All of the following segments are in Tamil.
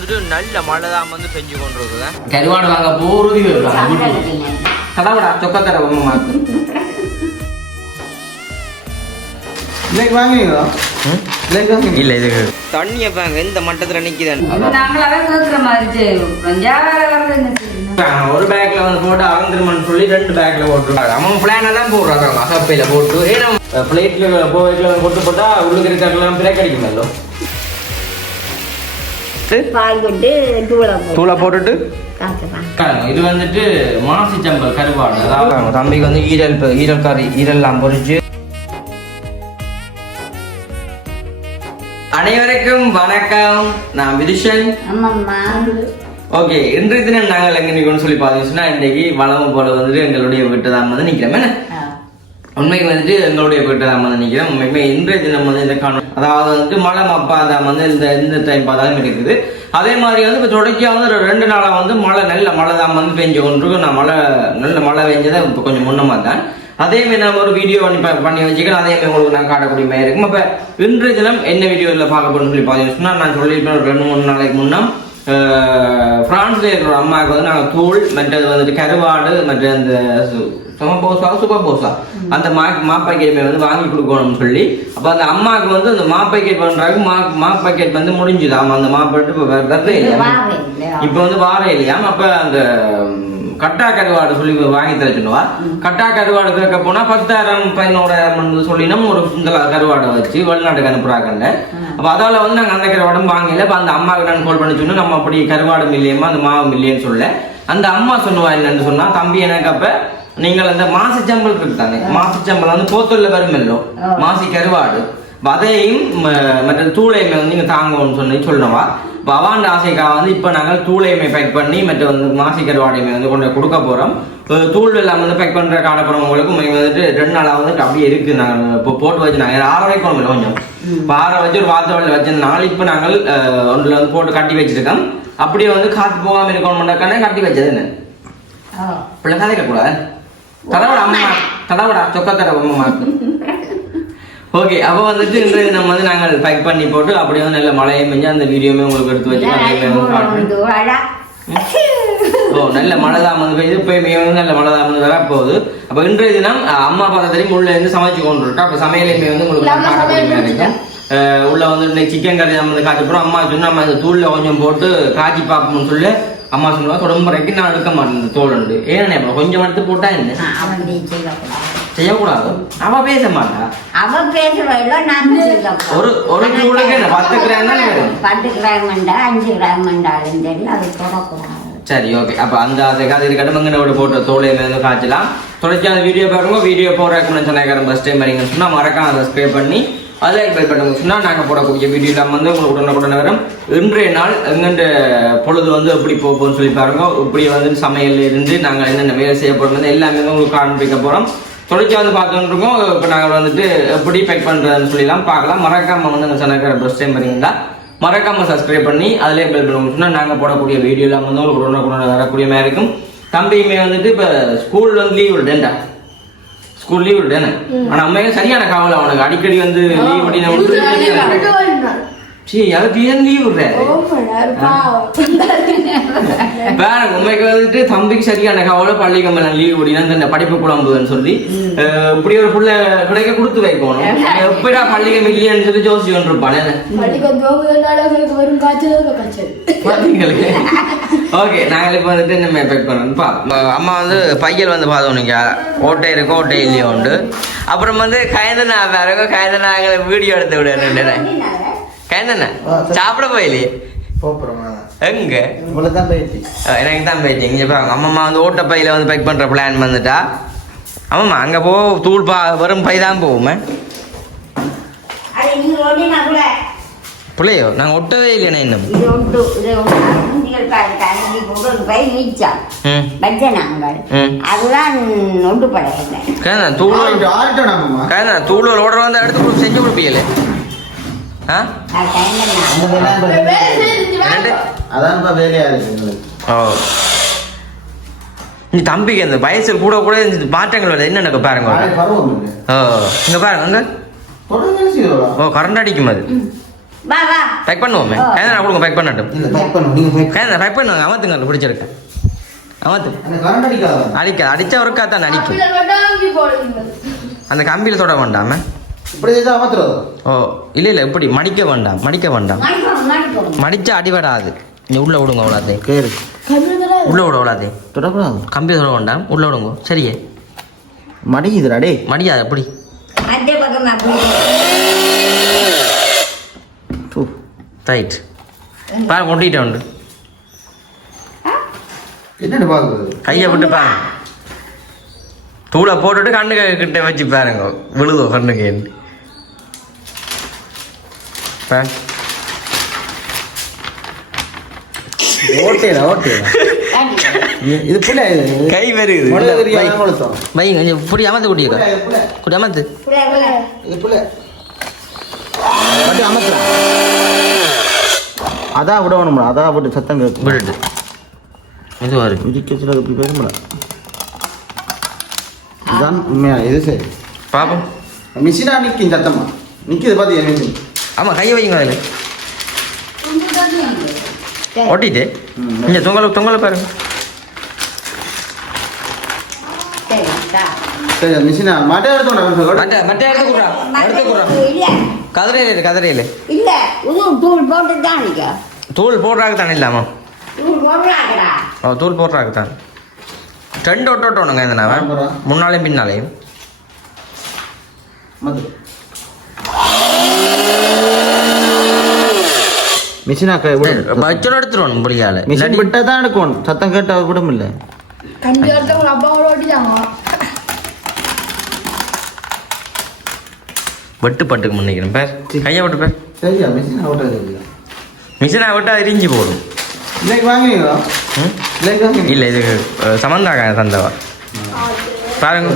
வந்துட்டு நல்ல மழை தான் வந்து பெஞ்சு கொண்டு இருக்குதா கருவாடு வாங்க போறது கடவுடா சொக்க இன்னைக்கு இல்ல இது தண்ணியை பாங்க இந்த மட்டத்துல செய்யணும் ஒரு பேக்ல வந்து போட்டு அறந்துருமன்னு சொல்லி ரெண்டு பேக்ல போட்டுருக்காங்க. அவன் பிளானை தான் போடுறாங்க அகப்பையில போட்டு. ஏன்னா பிளேட்ல கொட்டு போட்டா உள்ளுக்கு இருக்கிறதெல்லாம் பிரேக் பால் விட்டு தூளை போட்டுட்டு? இது வந்துட்டு மாசி சம்பல் கருவாடு. அதாவது தம்பிக்கு வந்து ஈரல் ஈரல் கறி ஈரல்லாம் பொரிச்சு அனைவருக்கும் வணக்கம். நான் விதிஷன். ஓகே இன்றைய தினம் நாங்கள் எங்க நிற்கணும்னு சொல்லி பார்த்தீங்கன்னா இன்னைக்கு வளமும் போல வந்துட்டு எங்களுடைய வீட்டு தான் வந்து நிற்கிறோம் என்ன? உண்மைக்கு வந்துட்டு எங்களுடைய போயிட்டு தான் நினைக்கிறேன் உண்மைக்குமே இன்றைய தினம் வந்து இந்த காணும் அதாவது வந்துட்டு மழை மப்பா தான் வந்து இந்த இந்த டைம் பார்த்தாலும் இருக்குது. அதே மாதிரி வந்து இப்போ தொடர்ச்சியாக வந்து ரெண்டு நாளாக வந்து மழை நல்ல மழை தான் வந்து பெஞ்சு கொண்டிருக்கும். நான் மழை நல்ல மழை பெஞ்சதை இப்போ கொஞ்சம் முன்னமாக தான். அதே மாதிரி நம்ம ஒரு வீடியோ பண்ணி ப- பண்ணி வச்சுக்கிறேன். அதே மாதிரி உங்களுக்கு நான் காட்டக்கூடிய மாதிரி இருக்கும். அப்போ இன்றைய தினம் என்ன வீடியோவில் பார்க்க போகணும்னு சொல்லி பார்த்தீங்கன்னா நான் சொல்லியிருப்பேன் ஒரு ரெண்டு மூணு நாளைக்கு முன்னம் அஹ், பிரான்ஸ்ல இருக்கிற அம்மாவுக்கு வந்து நாங்கள் தூள் மற்றது வந்துட்டு கருவாடு மற்ற அந்த சமபோசா சுபபோசா அந்த மா மா பாக்கெட் வந்து வாங்கி கொடுக்கணும்னு சொல்லி. அப்போ அந்த அம்மாவுக்கு வந்து அந்த மா பாக்கெட் பண்ணுறாங்க மா மா பாக்கெட் வந்து முடிஞ்சுது. ஆமாம் அந்த மா பாக்கெட் இப்போ வரதே இல்லையா? இப்போ வந்து வார இல்லையாம் அப்ப அந்த கட்டா கருவாடு சொல்லி வாங்கி தர சொல்லுவா. கட்டா கருவாடு கேட்க போனா பத்தாயிரம் பதினோராயிரம் வந்து சொல்லினோம் ஒரு கருவாடை வச்சு வெளிநாட்டுக்கு அனுப்புறாங்கல்ல. அப்ப அதால வந்து நாங்க அந்த கருவாடும் வாங்கல. அப்ப அந்த அம்மாவுக்கு நான் கால் பண்ணி சொன்னோம் நம்ம அப்படி கருவாடும் இல்லையம்மா அந்த மாவும் இல்லையேன்னு சொல்ல. அந்த அம்மா சொல்லுவா என்னன்னு சொன்னா தம்பி எனக்கு அப்ப நீங்கள் அந்த மாசிச்சம்பல் இருக்கு தானே? மாசிச்சம்பல் வந்து போத்தூர்ல வருமல்லோ மாசி கருவாடு. அதையும் மற்ற தூளையுமே வந்து நீங்க தாங்கணும்னு சொல்லி சொல்லணுவா இப்போ அவாண்ட ஆசைக்காக வந்து இப்போ நாங்கள் தூளையுமே பேக் பண்ணி மற்ற வந்து மாசி கருவாடையுமே வந்து கொண்டு கொடுக்க போகிறோம் தூள் எல்லாம் வந்து பேக் பண்ணுற காணப்படுறவங்களுக்கும் இங்க வந்துட்டு ரெண்டு நாளாக வந்துட்டு அப்படியே இருக்கு. நாங்கள் இப்போ போட்டு வச்சு நாங்கள் ஆற வைக்கணும் இல்லை கொஞ்சம். ஆற வச்சு ஒரு வார்த்தை வழியில் வச்சிருந்தனால இப்போ நாங்கள் ஒன்றில் வந்து போட்டு கட்டி வச்சிருக்கோம். அப்படியே வந்து காற்று போகாமல் இருக்கணும்னாக்கானே கட்டி வச்சது என்ன? பிள்ளை கதைக்கக்கூடாது. தடவட அம்மா. தடவடா சொக்க தடவை அம்மா. ஓகே அப்போ வந்துட்டு இன்றைய நம்ம வந்து நாங்கள் பேக் பண்ணி போட்டு அப்படியே வந்து நல்ல மழையை பெஞ்சு அந்த வீடியோமே உங்களுக்கு எடுத்து வச்சு ஓ நல்ல மழை தான் வந்து பெய்யுது இப்போ வந்து நல்ல மழை தான் வந்து வரப்போகுது. அப்போ இன்றைய தினம் அம்மா பார்த்ததையும் உள்ள இருந்து சமைச்சு கொண்டு இருக்கா அப்போ சமையலையுமே வந்து உங்களுக்கு உள்ள வந்து இன்னைக்கு சிக்கன் கறி நம்ம வந்து காய்ச்ச போகிறோம் அம்மா சொன்னா நம்ம இந்த தூளில் கொஞ்சம் போட்டு காய்ச்சி பார்ப்போம்னு சொல்லி. அம்மா சொல்லுவா தொடர்பு வரைக்கும் நான் எடுக்க மாட்டேன் இந்த தோல் உண்டு ஏன்னா கொஞ்சம் எடுத்து போட்டா என்ன? அவன் செய்யக்கூடாது. அவ பேச மாட்டா. அவ நான் செய்யக்கூடாது. ஒரு ஒரு கிலோக்கு என்ன பத்து கிராம் தானே பத்து கிராம் வேண்டா அஞ்சு கிராம் வேண்டாலும் சரி அது தொடக்கூடாது. சரி ஓகே. அப்ப அந்த அதுக்கு அது கடமங்கனோட போட்ட தோலை வந்து காய்ச்சலாம். தொடர்ச்சியான வீடியோ பாருங்க. வீடியோ போடுறதுக்கு முன்னாடி சொன்னாக்கிறேன் ஃபஸ்ட் டைம் வரீங்கன்னு சொன்னா மறக்காம சப்ஸ்கிரைப் பண்ணி அதில் பெல் பட்டன் சொன்னால் நாங்கள் போடக்கூடிய வீடியோ எல்லாம் வந்து உங்களுக்கு உடனுக்குடனே வரும். இன்றைய நாள் எங்கண்ட பொழுது வந்து எப்படி போகும்னு சொல்லி பாருங்க. இப்படி வந்து சமையல் இருந்து நாங்கள் என்னென்ன வேலை செய்ய போகிறோம் எல்லாமே உங்களுக்கு காண்பிக்க போகிறோம் தொடர்ச்சி வந்து பார்த்துட்டு இருக்கோம். இப்போ நாங்கள் வந்துட்டு எப்படி பேக் பண்ணுறதுன்னு சொல்லிலாம் பார்க்கலாம். மறக்காமல் வந்து எங்கள் சொன்னாக்கிற ஃபஸ்ட் டைம் வரீங்களா? மறக்காமல் சப்ஸ்கிரைப் பண்ணி அதிலே பெல் பண்ண சொன்னா போடக்கூடிய வீடியோ எல்லாம் வந்து உங்களுக்கு உடனுக்குடனே வரக்கூடிய மாதிரி இருக்கும். தம்பியுமே வந்துட்டு இப்போ ஸ்கூல் வந்து லீவ் டேண்டா ஸ்கூல் லீவ் விடுடேன்னு ஆனா அம்மையும் சரியான காவல். அவனுக்கு அடிக்கடி வந்து லீவ் விட்டு சரி அதுக்கு ஏன் லீவ் விடுற வேற உண்மைக்கு வந்துட்டு தம்பிக்கு சரியான கவலை பள்ளிக்கு மேல லீவ் விடினா இந்த படிப்பு குழம்புன்னு சொல்லி இப்படி ஒரு புள்ள கிடைக்க கொடுத்து வைக்கணும் எப்படா பள்ளிக்கு மில்லியன்னு சொல்லி ஜோசி ஒன்று இருப்பானே ஓகே நாங்கள் இப்போ வந்துட்டு நம்ம எஃபெக்ட் பண்ணோம் பா ம- அம்மா வந்து பையல் வந்து பார்த்தோம் ஓட்டை இருக்கு ஓட்டை இல்லையோ உண்டு அப்புறம் வந்து கயந்தனா வேற கயந்தனா வீடியோ எடுத்து விட கயந்தனா சாப்பிட போயிலே எங்க எனக்கு தான் போயிட்டு இங்கே பாருங்க அம்மம்மா வந்து ஓட்ட பையில வந்து பேக் பண்ணுற பிளான் வந்துட்டா ஆமாம்மா அங்கே போ தூள் பா வெறும் பை தான் போவோமே கூட பிள்ளையோ நாங்கள் ஒட்டவே இல்லைண்ணே இன்னும் இது ஒன்று இது ஒன்று நீங்கள் கலந்து போட்டு ஒரு பை மிச்சம் ம் வச்ச நாங்கள் ம் அதுதான் ஒன்று படையில்லை கேந்தா தூள் ஆறிட்டோம் நம்மம்மா கேந்தா தூள் ஓடுற வந்து எடுத்து கொடு- செஞ்சு கொடுப்பீங்களே ஆ? அது டைம் அந்த வேலை என்னண்டு? அதான் வேலையா இருக்கு எங்களுக்கு. ஓ. நீ தம்பிக்கு அந்த வயசில் கூட கூட இந்த மாற்றங்கள் வருது. என்ன எனக்கு பாருங்க ஓ இங்க பாருங்க ஓ கரண்ட் அடிக்கும் அது. வா வா. பேக் பண்ணுவோமே. ஏன்னா கொடுங்க பேக் பண்ணட்டும். இந்த பேக் பண்ணுங்க அமத்துங்க பிடிச்சிருக்கேன் அமத்து அடிக்காத? அடிக்க அடிச்சா ஒருக்கா தான் அடிக்கும். அந்த கம்பியில் தொட வேண்டாம. இப்படி ஓ இல்லை இல்லை இப்படி மடிக்க வேண்டாம் மடிக்க வேண்டாம். மடிச்சா அடிபடாது நீ உள்ள விடுங்க அவ்வளோதே கேரு உள்ள விட அவ்வளோதே தொடக்கூடாது. கம்பி தொட வேண்டாம் உள்ள விடுங்க. சரியே. மடிக்குதுடா டேய். மடியாது அப்படி. தூ. ரைட் பாருங்க ஒட்டிகிட்டே உண்டு. என்னன்னு பாக்குறது? கையை விட்டு பாருங்க தூளை போட்டுட்டு கண்ணு கிட்ட வச்சு பாருங்க. விழுதோ கண்ணுக்கு பாரு. ஓட்டேடா ஓட்டேடா இது புள்ள இது கை வருது. வை. கொஞ்சம் புடி இது புள்ள. குடி புள்ள. இது மட்டும் அமர்த்தலாம் அதான் விடணும்டா அதான் விட்டு சத்தம் கேட்கும். விட்டுட்டு இதுவா இருக்கு இதுக்கு சில இப்படி பெருமடா இதுதான் உண்மையா இது சரி. பாப்போம். மிஷினா நிற்கும் சத்தமா? நிற்கிது பார்த்தியா மிஷின்? ஆமாம் கையை வைங்க அதில். ஒட்டிட்டு. இங்கே தொங்கல தொங்கல பாருங்க. சரி, மிஷினா? மாட்டே எடுத்தோம்டா மட்டை மட்டை எடுத்து குடுறா எடுத்து குடுறா இல்ல. கதிரையில் இரு கதிரையில் இல்ல தூள் போட்டு தான் தூள் போடுறாங்க தானே இல்லாமா தூள் போடுறாங்கடா ஓ தூள் போடுறாங்க தான் ரெண்டு இந்த. முன்னாலையும் பின்னாலையும். மது மிஷினா கை வச்சோட எடுத்துருவோம் புளியால மிஷின் விட்டா தான் எடுக்கணும் சத்தம் கேட்டா கூட இல்லை வெட்டு பட்டுக்கு முன்னிக்கிறேன் பேர். கையை விட்டு பேர். சரியா மிஷினா மிஷினை விட்டா எரிஞ்சு போடும். இன்னைக்கு வாங்குவீங்களா? இல்லை இது சமந்தாங்க தந்தவா பாருங்க.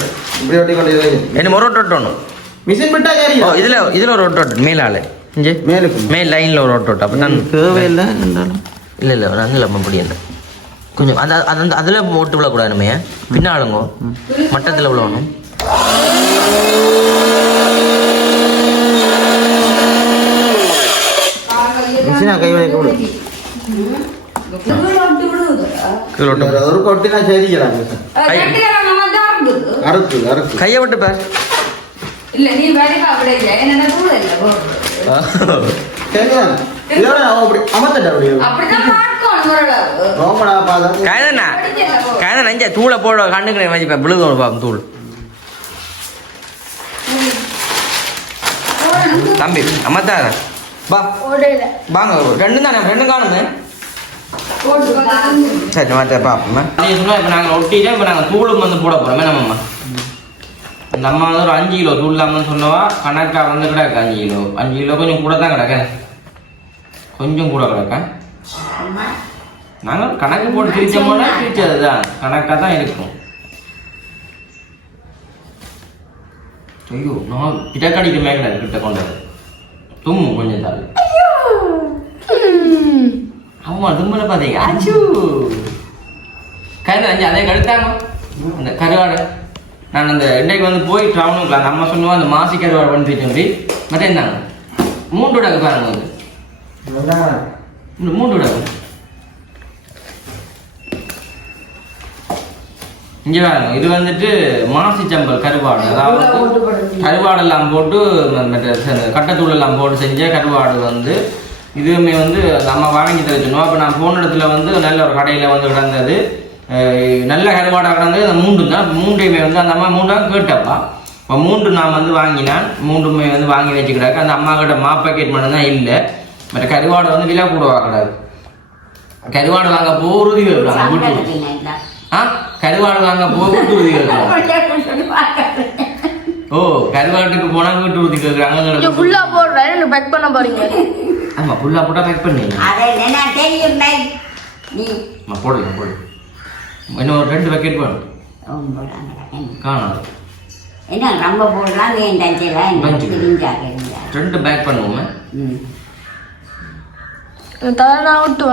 என்ன ஒட்டணும் மிஷின் விட்டா ஓ சரியா இதில் இதில் ஒரு ஒட்டு மேலால இங்கே. மேலுக்கு. மேல் லைனில் ஒரு ஒட்டு ஒட்டு அப்போ தான் தேவையில்லை இருந்தாலும். இல்லை இல்லை அங்கே அப்படி இல்லை. கொஞ்சம் அந்த அந்த அதில் ஓட்டு விழக்கூடாது நம்ம பின்னாளுங்கோ மட்டத்தில் விழணும். மிஷினா கை வைக்க விடு. ஒரு கொட்டினா அறுத்து கையை விட்டு பார் இல்ல நீ வேலைக்கு இல்லை என்ன கூட இல்லை தூளை போட கண்ணுக்கு வச்சுப்பேன் விழுது ஒரு பாப்பம் தூள் தம்பி அம்மாத்தா பா வாங்க ரெண்டும் தானே ரெண்டும் காணுங்க சரி நீங்கள் சொன்னால் இப்போ நாங்கள் ஒட்டிட்டு இப்போ நாங்கள் தூளும் வந்து போட போகிறோமே நம்மம்மா இந்த அம்மா வந்து ஒரு அஞ்சு கிலோ தூள் சொன்னவா கணக்காக வந்து கிடக்கு அஞ்சு கிலோ. அஞ்சு கிலோ கொஞ்சம் கூட தான் கிடக்க. கொஞ்சம் கூட கிடக்க. நாங்கள் கணக்கு போட்டு திரிச்சோம்னா பிரிச்சது தான் கணக்காக தான் இருக்கும். ஐயோ நான் பிடக்கடிக்க மேக்கல கிட்ட கொண்டது. தும்மு கொஞ்சம் தாள் ஆமா தும்மல பாத்தீங்க அச்சு. கரு அஞ்சு அதே கழுத்தாங்க. அந்த கருவாடை. நான் அந்த இன்றைக்கு வந்து போய் டவுனுக்குள்ள அந்த அம்மா சொல்லுவா அந்த மாசி கருவாடை பண்ணி சொல்லி மற்ற என்னங்க மூன்று விடாக்கு பாருங்க வந்து. இந்த மூன்று விடாக்கு இங்க பாருங்க இது வந்துட்டு மாசி சம்பல் கருவாடு. அதாவது கருவாடெல்லாம் போட்டு மற்ற கட்டத்தூள் எல்லாம் போட்டு செஞ்ச கருவாடு வந்து இதுவுமே வந்து நம்ம வாங்கி தரச்சணும் அப்போ நான் போன இடத்துல வந்து நல்ல ஒரு கடையில் வந்து கிடந்தது. நல்ல கருவாடாக கிடந்தது. அந்த மூன்று தான் மூன்றையுமே வந்து அந்த அம்மா மூன்றாக கேட்டப்பா. இப்போ மூன்று நான் வந்து வாங்கினான் மூன்றுமே வந்து வாங்கி வச்சுக்கிறாங்க அந்த அம்மா கிட்ட மா பாக்கெட் மட்டும் தான் இல்லை. மற்ற கருவாடு வந்து விலை கூட வாங்கினாரு கருவாடு வாங்க போகிறது கேட்குறாங்க வீட்டுக்கு ஆ? கருவாடு வாங்க போக வீட்டு உறுதி ஓ கருவாட்டுக்கு போனா வீட்டு உறுதி கொஞ்சம் கேட்குறாங்க ஃபுல்லா போடுறேன் பேக் பண்ண போறீங்க? ஆமா ஃபுல்லா போட்டா பேக் பண்ணி. அதை என்ன தெரியும் டேய். நீ நான் போடல போடு இன்னும் ஒரு ரெண்டு பேக்கெட் வேணும். காணாது என்ன ரொம்ப போடலாம் வேண்டாம். தெரிஞ்சாங்க ரெண்டு பேக் பண்ணுவோமே. ம். தலை விட்டு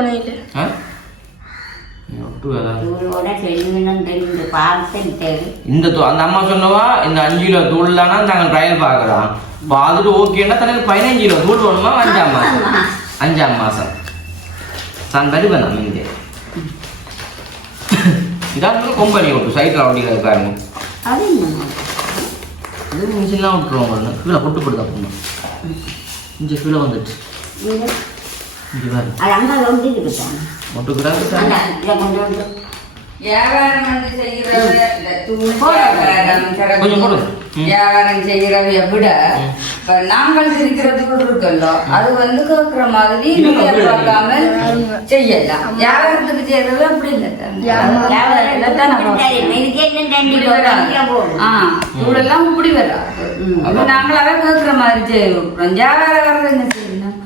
பார்த்துட்டு இந்த தூ- அந்த அம்மா சொன்னவா இந்த அஞ்சு கிலோ தூள் தானே நாங்கள் ட்ரையல் பார்க்குறோம் பார்த்துட்டு ஓகேன்னா தனக்கு பதினஞ்சு கிலோ தூள் வேணுமா? அஞ்சாம் மாதம் அஞ்சாம் மாதம் நான் தருவேன் நம்ம இங்கே. இதான் கொம்பனி விட்டு சைட்டில் ஓட்டிக்கிறது பாருங்க. அது இது மிஷின்லாம் விட்டுருவோம் பாருங்க. கீழே கொட்டு போடுதா பொண்ணு இங்கே கீழே வந்துட்டு இங்கே பாருங்க ஒட்டுக்கிறாங்க கொஞ்சம் போடுங்க. வியாபாரம் செய்யறதைய விட. இப்ப நாங்கள் சிரிக்கிறதுக்கு இருக்கല്ലോ அது வந்து கேட்கிற மாதிரி இது நீங்க அப்படி பார்க்காம செய்யலாம். வியாபாரத்துக்கு செய்யறது அப்படி இல்லை தூளெல்லாம் இப்படி வராது. ம். இப்ப நாங்களாவே கேட்கிற மாதிரி செய்வோம் வியாபாரம் வர்றது என்ன செய்யணும்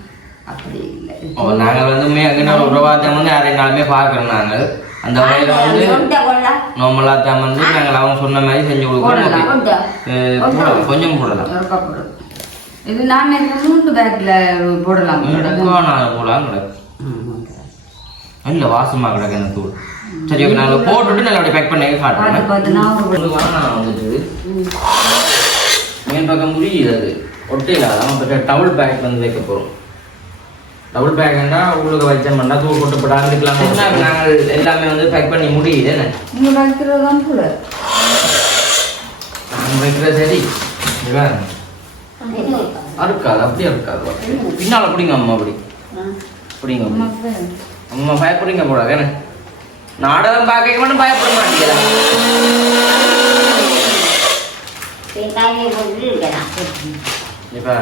அப்படி இல்லை. நாங்கள் வந்து ஒரு உறவாத்தம் வந்து அரை நாளுமே பார்க்குறோம் நாங்கள். அந்த வகையில் வந்து கொள்ள நோமலாத்தான் வந்து நாங்கள் அவங்க சொன்ன மாதிரி செஞ்சு போடலாம். போடலாம், கொஞ்சம் போடலாம். இது நான் மூன்று பேக்ல போடலாம். போலாம் கிடக்கு. இல்லை வாசமாக கிடக்கு அந்த தூள். சரி ஓகே நாங்கள் போட்டுட்டு நல்லா பேக் பண்ணி காட்டுறேன். மேல் பக்கம் முடியுது அது. ஒட்டையில் அதான் பட்ட டவுல் பேக் வந்து வைக்க போகிறோம் டபுள் பேக்னா உங்களுக்கு வச்சோம்னா தூள் போட்டு போட்டு இருக்கலாம் நாங்கள் எல்லாமே வந்து பேக் பண்ணி முடியுது என்ன? நீங்க வைக்கிறது தான் கூட நாங்கள் வைக்கிற சரி அறுக்காது அப்படியே அறுக்காது. பின்னால் பிடிங்க அம்மா அப்படி. பிடிங்க. அம்மா பயப்படுங்க போல என்ன? நாடகம் பார்க்க மட்டும் பயப்பட மாட்டேங்கிறா இப்போ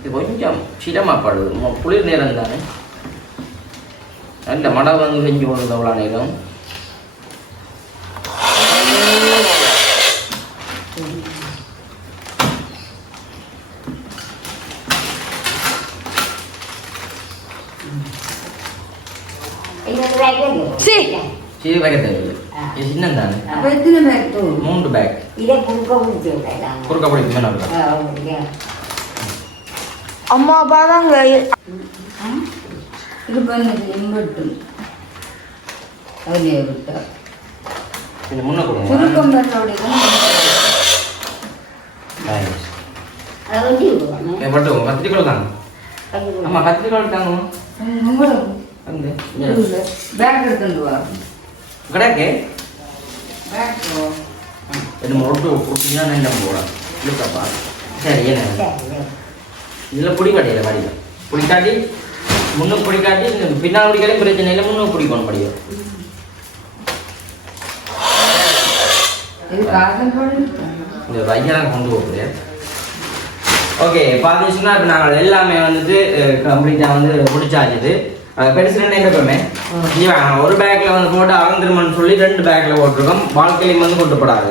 இது கொஞ்சம் சிரமப்படுது குளிர் நேரம் தானே. நல்ல மழை வந்து செஞ்சு கொண்டு அவ்வளோ நேரம். பேக்கெட். சரி வைக்க தேவையில்லை இது சின்னம் தானே? மூன்று பேக் இதை குறுக்க குறுக்க பிடிக்கும்? அம்மா அப்பா தான் இது பண்ணது எம்பட்டு அதுலயே விட்டா கொஞ்சம் முன்ன கொடுங்க. சுருக்கம் பெறோடைய Nice. அதை ஒட்டி விடுவாங்க ஏ, பட்டு கத்திரிக்கோள் தாங்க. ஆமாம் கத்திரிக்கோள் தாங்க. வந்து பேக் எடுத்துட்டு வா. கிடக்கு? ரெண்டு நின்று போகலாம் இல்லைப்பா சரி என்ன இதில் புடி கட்டியில படிக்கும். புடி காட்டி முன்னுக்கு புடி காட்டி இந்த பின்னால் பிடிக்காலே பிரச்சனை இல்லை முன்னுக்கு பிடிக்கணும் படிக்கும். இது காதல் போடு இந்த வையெல்லாம் கொண்டு போகுது. ஓகே பார்த்தீங்கன்னா இப்போ நாங்கள் எல்லாமே வந்துட்டு கம்ப்ளீட்டாக வந்து முடிச்சாச்சுது பெருசு ரெண்டு எப்பவுமே ஒரு பேக்கில் வந்து போட்டு அறந்துருமன்னு சொல்லி ரெண்டு பேக்கில் போட்டிருக்கோம். வாழ்க்கையிலையும் வந்து கொட்டுப்படாது.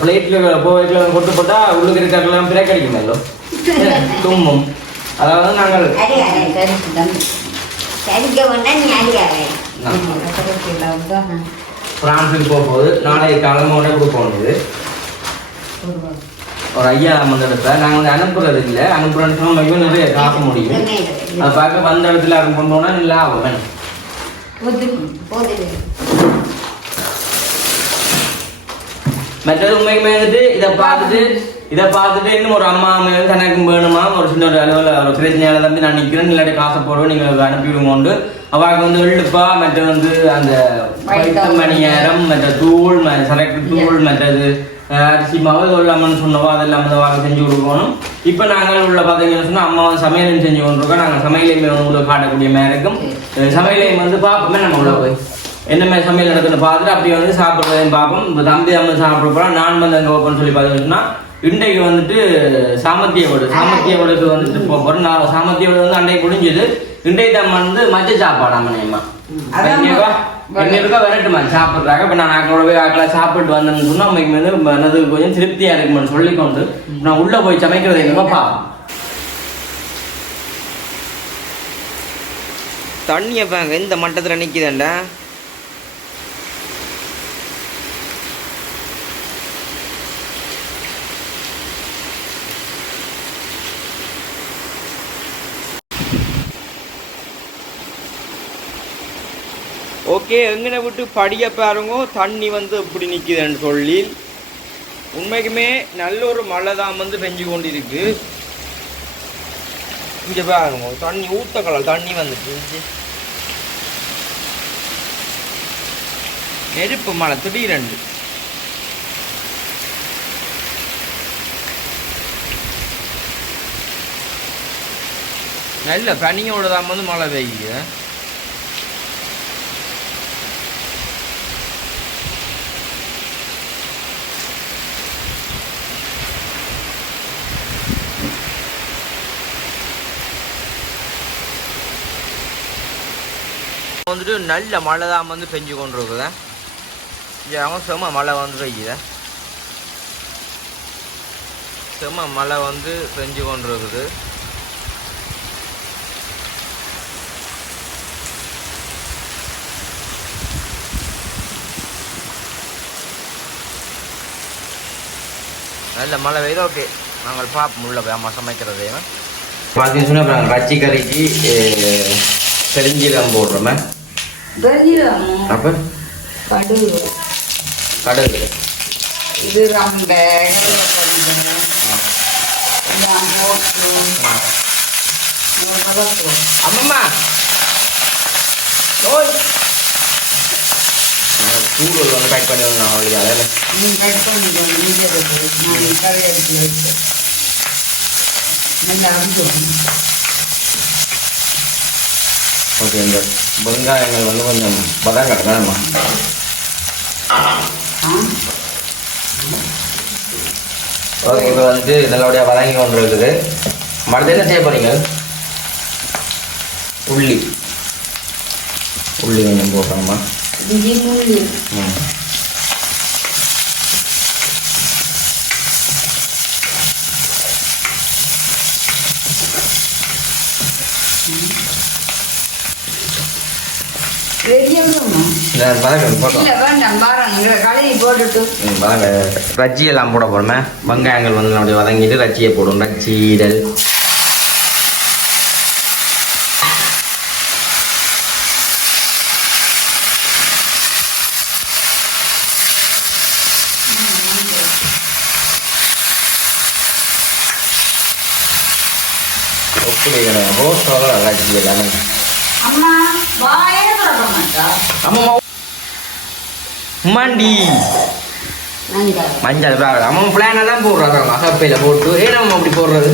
பிளேட்டில் போய்க்கில் வந்து கொட்டு போட்டால் உள்ளுக்கு இருக்கிறதெல்லாம் பிரேக் அடிக்குமல்லோ தும்மும். அதாவது நாங்கள் பிரான்ஸுக்கு போக போகுது நாளை கிழமை கொடுக்கணும் இது. ஒரு ஐயா வந்து இடத்த நாங்கள் வந்து அனுப்புறது இல்லை. அனுப்புறோன்னு மிகவும் நிறைய காக்க முடியும். அதை பார்க்க வந்த இடத்துல இல்லை ஆகும் வேணும். மற்றது உண்மைக்குமே வந்துட்டு இதை பார்த்துட்டு இதை பார்த்துட்டு இன்னும் ஒரு அம்மா வந்து தனக்கும் வேணுமா ஒரு சின்ன ஒரு அளவில் ஒரு பிரச்சனையால தம்பி நான் நிற்கிறேன் இல்லாட்டி காசை போடுவேன் நீங்கள் அனுப்பிவிடுங்கோண்டு அவாக்கு வந்து வெள்ளுப்பா மற்ற வந்து அந்த மணி மணியாரம் மற்ற தூள் செலக்ட் சரக்கு தூள் மற்றது அரிசி மாவு இல்லாமல் சொன்னவோ அதெல்லாம் வந்து வாங்க செஞ்சு கொடுக்கணும் இப்போ நாங்கள் உள்ள பார்த்தீங்கன்னு சொன்னால் அம்மா வந்து சமையலும் செஞ்சு கொண்டிருக்கோம் நாங்கள் சமையலையும் வந்து உங்களுக்கு காட்டக்கூடிய மாதிரி இருக்கும் சமையலையும் வந்து பார்ப்போமே நம்ம உள்ள போய் என்ன மாதிரி சமையல் நடக்குன்னு பார்த்துட்டு அப்படியே வந்து சாப்பிட்றதையும் பார்ப்போம். இப்போ தம்பி நம்ம சாப்பிட போகிறோம் நான் வந்து அங்கே ஓப்பன் சொல்லி பார்த்தீங்கன்னா இன்றைக்கு வந்துட்டு சாமத்திய வீடு சாமத்திய வீடுக்கு வந்துட்டு போக போகிறோம் நான் சாமத்திய வீடு வந்து அன்றைக்கு முடிஞ்சது. இன்றைக்கு தான் வந்து மச்ச சாப்பாடு அம்மனையம்மா விரட்டுமா சாப்பிட்றாங்க. இப்போ நான் ஆக்களோட போய் ஆக்களை சாப்பிட்டு வந்தேன்னு சொன்னால் அம்மைக்கு வந்து என்னது கொஞ்சம் திருப்தியாக இருக்குமான்னு சொல்லிக்கொண்டு நான் உள்ளே போய் சமைக்கிறது பார்ப்போம். தண்ணியை பாங்க இந்த மட்டத்தில் நிற்கிதேன்டா ஓகே எங்கனை விட்டு படிய பாருங்க தண்ணி வந்து இப்படி நிற்குதுன்னு சொல்லி. உண்மைக்குமே நல்ல ஒரு மழை தான் வந்து பெஞ்சு கொண்டிருக்கு. இங்கே பாருங்க தண்ணி ஊத்த கலர் தண்ணி வந்துட்டு நெருப்பு மழை திடீரெண்டு நல்ல பனியோட தான் வந்து மழை பெய்யுது. வந்துட்டு நல்ல மழை தான் வந்து பெஞ்சு கொண்டு இருக்குது இங்கே செம்ம மழை வந்து பெய்யுது. செம மழை வந்து பெஞ்சு கொண்டு இருக்குது நல்ல மழை பெய்யுது ஓகே. நாங்கள் பார்ப்போம் உள்ள போய் அம்மா சமைக்கிறது. பார்த்தீங்கன்னு நாங்கள் ரச்சி கறிக்கு போடுறோமே. அப்போ? கடுகு கடல் இது ரொம்ப. அம்மம்மா ஓய். தூள் வந்து பேக் பண்ணி வந்தோம் அவளுக்கு அதில் கட் கறி வச்சு நல்லா ஓகே இந்த வெங்காயங்கள் வந்து கொஞ்சம் பதம் கிடக்கணும்மா ஓகே இப்போ வந்து நல்லபடியாக வதங்கி கொண்டு இருக்குது. மறுத்து என்ன செய்ய போறீங்க? உள்ளி உள்ளி கொஞ்சம் போடுறோம்மா இஞ்சி மூலி ம் பெரியவங்க இந்த பதக்கம் போட்டோம் இல்ல வேண்டாம் பாருங்க கடையை போட்டுட்டு ம், வாங்க ரச்சி எல்லாம் போட போறோமே. வெங்காயங்கள் வந்து அப்படியே வதங்கிட்டு ரச்சியை போடும். ரச்சீடல் உப்பு கிடையாது ரோஸ்டோட ரச்சி எல்லாமே அம்மா வாயே திறக்க மாட்டா அம்மா மாண்டி மஞ்சள் பாரு அம்மா பிளான் எல்லாம் போடுறாங்க அகப்பையில் போட்டு ஏன் நம்ம அப்படி போடுறது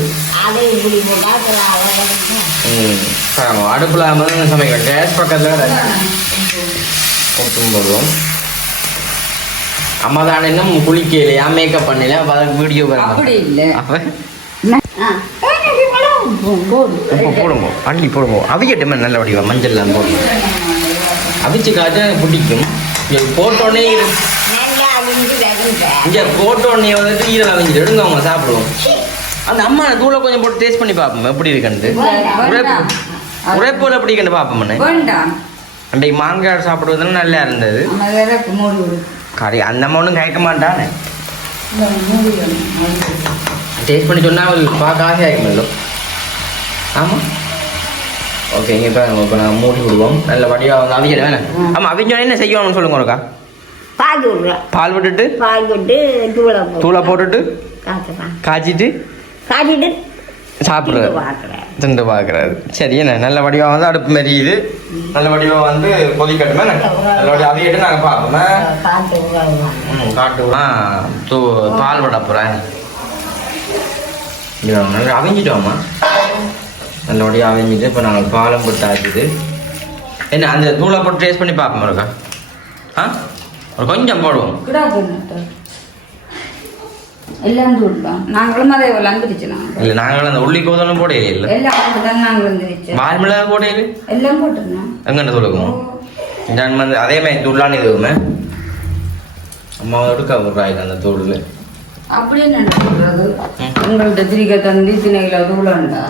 ம் அடுப்பில் வந்து சமைக்கிறோம் கேஸ் பக்கத்தில் கொட்டும் போதும் அம்மா தான் இன்னும் குளிக்கலையா மேக்கப் பண்ணல அப்ப அதுக்கு வீடியோ அப்படி இல்ல. அப்போ போடுங்க அள்ளி போடுங்க அவிக்கட்டுமே நல்ல வடிவா மஞ்சள்லாம் போடுங்க அவிச்சு காய்ச்சா பிடிக்கும் அழிஞ்சு வருங்க இங்கே போட்டோடனே வந்துட்டு ஈரம் அவிஞ்சிட்டு எடுங்க அவங்க சாப்பிடுவோம். அந்த அம்மா தூளை கொஞ்சம் போட்டு டேஸ்ட் பண்ணி பார்ப்போம். எப்படி உரைப்பு. உரைப்போல் எப்படி இருக்குன்னு பார்ப்போம்ண்ணே அன்றைக்கு மாங்காய் சாப்பிடுவதுன்னு நல்லா இருந்தது. கறி அந்த அம்மா ஒன்றும் கேட்க மாட்டானே. டேஸ்ட் பண்ணி சொன்னால் அவள் பார்க்க ஆசை ஆகிக்குமல்லோ ஆமாம் ஓகே இங்கே இப்போ இப்போ நாங்கள் மூடி விடுவோம். நல்ல வடிவாக வந்து அவிக்கிட வேணாம் ஆமாம் அவிஞ்சோடனே என்ன செய்யணும்னு சொல்லுங்க ஒருக்கா பால் விடுறேன் பால் விட்டுட்டு? பால் விட்டு தூளை தூளை போட்டுட்டு? காய்ச்சிட்டு? சாப்பிட்றது. பார்க்குறேன் திண்டு பார்க்குறாரு. சரி என்ன? நல்ல வடிவாக வந்து அடுப்பு மெரியுது. நல்ல வடிவாக வந்து கொதிக்கட்டுமே நல்ல வடிவம் அவியிட்டு நாங்கள் பார்ப்போமே? காட்டு உறவுதான் ம் காட்டு ஆ தூ பால் விட போகிறேன் அவிஞ்சிட்டோம்மா நல்லபடியாக அவிஞ்சிட்டு இப்போ நாங்கள் பாலம் போட்டு ஆச்சுது என்ன அந்த தூளை போட்டு டேஸ்ட் பண்ணி பார்ப்போம் இருக்கா ஆ? ஒரு கொஞ்சம் போடுவோம். எல்லாம் நாங்களும் அதே போல அந்திரிச்சு நாங்கள் இல்லை நாங்கள் அந்த உள்ளி கோதலும் போடையில இல்லை. எல்லாம் அப்படிதான் நாங்கள் அந்திரிச்சு வால் மிளகா போடையில எல்லாம் போட்டிருந்தோம். எங்கன்னு நான் வந்து அதே மாதிரி தூளான இதுவுமே அம்மா எடுக்க விட்றாங்க அந்த தூள் அப்படியே நடக்கிறது உங்கள்கிட்ட திரிக்க தந்தி திணையில தூளண்டா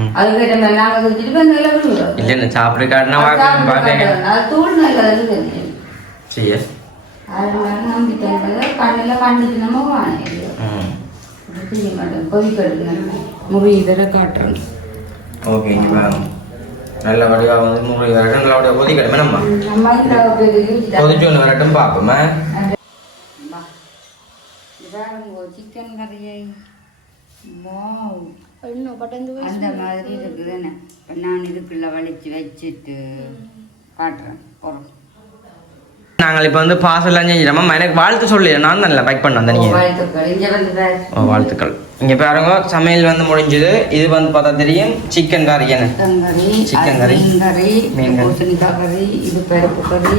ம். அதுக்கேற்ற மாதிரி நாங்கள் அந்த எல்லாம் விடுவோம் இல்லை சாப்பிட காட்டினா அது தூள் நல்லது தெரியும் செய்ய அதனால நம்பிட்டேன் கண்ணில் கண்டுச்சு நம்ம வாங்க கொதிக்கிறது முறி இதில் காட்டுறேன் ஓகே நல்ல வடிவாக வந்து முறை வரட்டும் நல்ல கொதிக்கணுமே நம்ம நம்ம இந்த இது கொதிச்சு ஒன்று வரட்டும் பார்ப்போமே சிக்கன் கறியை வாவ் அந்த மாதிரி இருக்குதுன்னு. இப்போ நான் இதுக்குள்ள வலிச்சு வச்சுட்டு காட்டுறேன். போகிறோம் நாங்கள் இப்போ வந்து பாசெல்லாம் செஞ்சிடமா எனக்கு வாழ்த்து சொல்லி. நான் தான் பேக் பண்ண அந்த நீங்கள் வாழ்த்துக்கள். இங்கே வந்து பாரு. ஓ வாழ்த்துக்கள். இங்கே பாருங்க சமையல் வந்து முடிஞ்சது. இது வந்து பார்த்தா தெரியும் சிக்கன் கறி என்ன? சிக்கன் கறி. மீன் கறி மீன் இது பருப்பு கறி.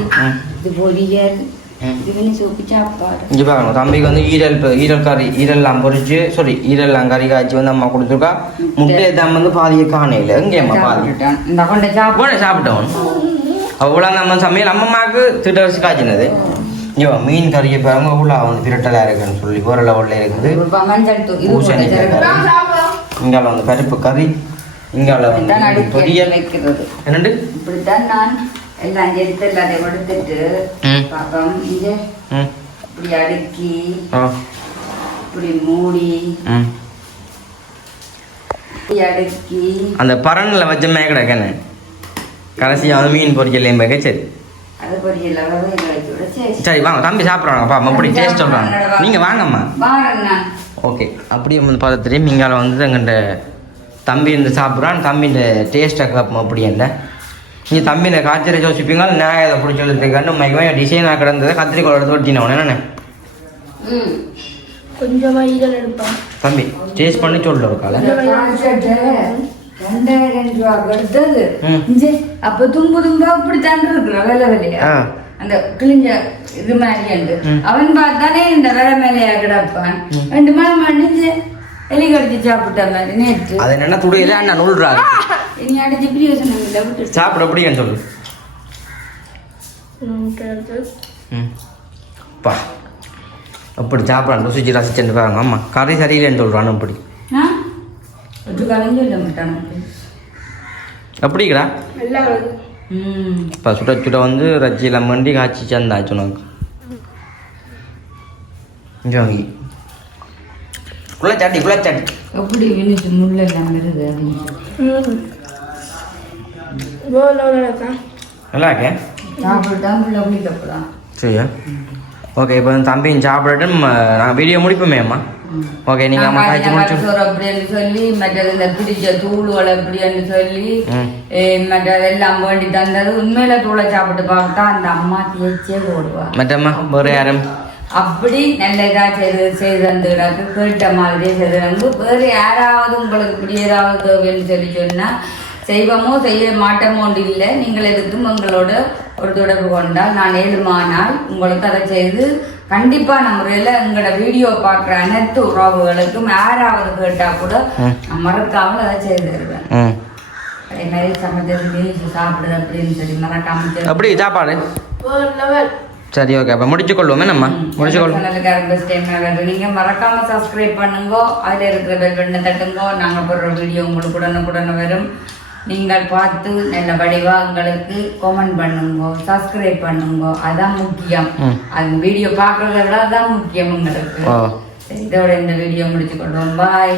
இது பொரியல். இங்கே பாருங்க தம்பிக்கு வந்து ஈரல் ஈரல் கறி ஈரல்லாம் பொரிச்சு சாரி ஈரல்லாம் கறி காய்ச்சி வந்து அம்மா கொடுத்துருக்கா முட்டையை தான் வந்து பாதியை காணையில் எங்கேம்மா பாதி சாப்பிட்டோம் அவ்வளோ நம்ம சமையல் அம்மம்மாவுக்கு திட்டரிசி காய்ச்சினது ஐயோ மீன் கறியை பாருங்க அவ்வளோ வந்து பிரட்டலாக இருக்குன்னு சொல்லி ஒரு லெவலில் இருக்குது இங்கால வந்து பருப்பு கறி இங்கால வந்து பொரியல் என்னண்டு இப்படித்தான் நான் எல்லாம் எடுத்து எல்லாத்தையும் எடுத்துட்டு ம். பாப்பம். இங்கே இப்படி அடுக்கி இப்படி மூடி அடுக்கி. அந்த பரனில் வச்ச மேக்கடக்கண்ணே கடைசியாக வந்து மீன் பொரியல் மேக்க சரி. சரி வாங்க தம்பி சாப்பிட்றாங்கப்பா அப்படி டேஸ்ட் சொல்கிறாங்க நீங்கள் வாங்கம்மா. ஓகே. அப்படியே வந்து பார்த்தா தெரியும் இங்கால வந்து எங்கள்கிட்ட தம்பி இந்த சாப்பிட்றான். தம்பிஇந்த டேஸ்ட்டை பார்ப்போம் அப்படி இல்லை இங்கே தம்பி இந்த காய்ச்சலை யோசிப்பீங்க நான் இதை பிடிச்சி எழுதுறதுக்காண்டு மைக்கமாக டிசைனாக கிடந்தது கத்திரிக்கோள் எடுத்து ஒட்டினவன் என்னண்ணே? ம். கொஞ்சமா ஈரல் எடுப்போம். தம்பி டேஸ்ட் பண்ணி சொல்லு ஒரு காலை. ரெண்டாயிரம் ரூபா கொடுத்தது. அப்ப தும்பு தும்பா இப்படித்தான் இருக்கிற வேலை வேலையா. அந்த கிழிஞ்ச இது மாதிரி உண்டு. ம். அவன் பார்த்தானே இந்த வேலை மேலையா கிடப்பான். ரெண்டு மணி மணிஞ்சு எலி கடிச்சு சாப்பிட்ட மாதிரி நேற்று அது என்னென்ன துடையில அண்ணா நூல்றாரு இனி அடிச்சு பிரியோசனம் இல்லை விட்டு சாப்பிட எப்படின்னு சொல்லு பா அப்படி சாப்பிட்றான் ருசிச்சு ரசிச்சுட்டு பாருங்க ஆமாம் கறி சரியில்லைன்னு சொல்கிறான் அப்படி ம் இப்போ சுட சுட வந்து ரஜ்ஜியில் மண்டி காய்ச்சி சேர்ந்தாச்சு உனக்கு இங்கே வாங்கி குள்ளச்சாட்டி குள்ளச்சாட்டி எப்படி வினிச்சு முள்ளெல்லாம் வருது அப்படின்னு சொல்லி. ம் கோல இருக்கேன் நல்லா இருக்கேன் சாப்பிட்டா முள்ள குளிக்கப்படாம் சரியா? ஓகே இப்போ தம்பியும் சாப்பிட்டுட்டு நாங்கள் வீடியோ முடிப்போமே அம்மா? ஓகே நீங்கள் அம்மா காய்ச்சி முடிச்சு அப்படின்னு சொல்லி மற்றது இந்த பிடிச்ச தூளுகள் அப்படின்னு சொல்லி ம். ஏ, மற்றதெல்லாம் வேண்டி தந்தது. உண்மையில தூளை சாப்பிட்டு பார்த்தா அந்த அம்மா தேய்ச்சே போடுவா மற்றம்மா வேறு யாரும்? அப்படி நல்ல இதா செய்து செய்து தந்துடாக்கு கேட்ட மாதிரியே செய்து வந்து வேறு யாராவது உங்களுக்கு இப்படி ஏதாவது தேவைன்னு சொல்லி சொன்னா செய்வோமோ செய்ய மாட்டோமோண்டு இல்லை. நீங்கள் எதுக்கும் உங்களோட ஒரு தொடர்பு கொண்டால் நான் ஏழுமானால் உங்களுக்கு அதை செய்து கண்டிப்பான முறையில் எங்களோட வீடியோ பார்க்குற அனைத்து உறவுகளுக்கும் யாராவது கேட்டால் கூட நான் மறக்காமல் அதை செய்து தருவேன். ம். அதே மாதிரி சமைச்சது சாப்பிடுது அப்படின்னு சொல்லி மறக்காம செய்து அப்படி சாப்பாடு சரி ஓகே அப்போ முடிச்சு கொள்வோமே நம்ம முடிச்சு கொள்வோம் சேனலுக்கு நீங்க மறக்காம சப்ஸ்கிரைப் பண்ணுங்க. அதுல இருக்கிற பெல் பட்டனை தட்டுங்க. நாங்க போடுற வீடியோ உங்களுக்கு உடனுக்குடனே வரும். நீங்கள் பார்த்து நல்ல வடிவா உங்களுக்கு கமெண்ட் பண்ணுங்க. சப்ஸ்கிரைப் பண்ணுங்க. அதான் முக்கியம். அது வீடியோ பார்க்கறத விட அதான் முக்கியம் உங்களுக்கு இதோட இந்த வீடியோ முடிச்சு கொள்வோம் பாய்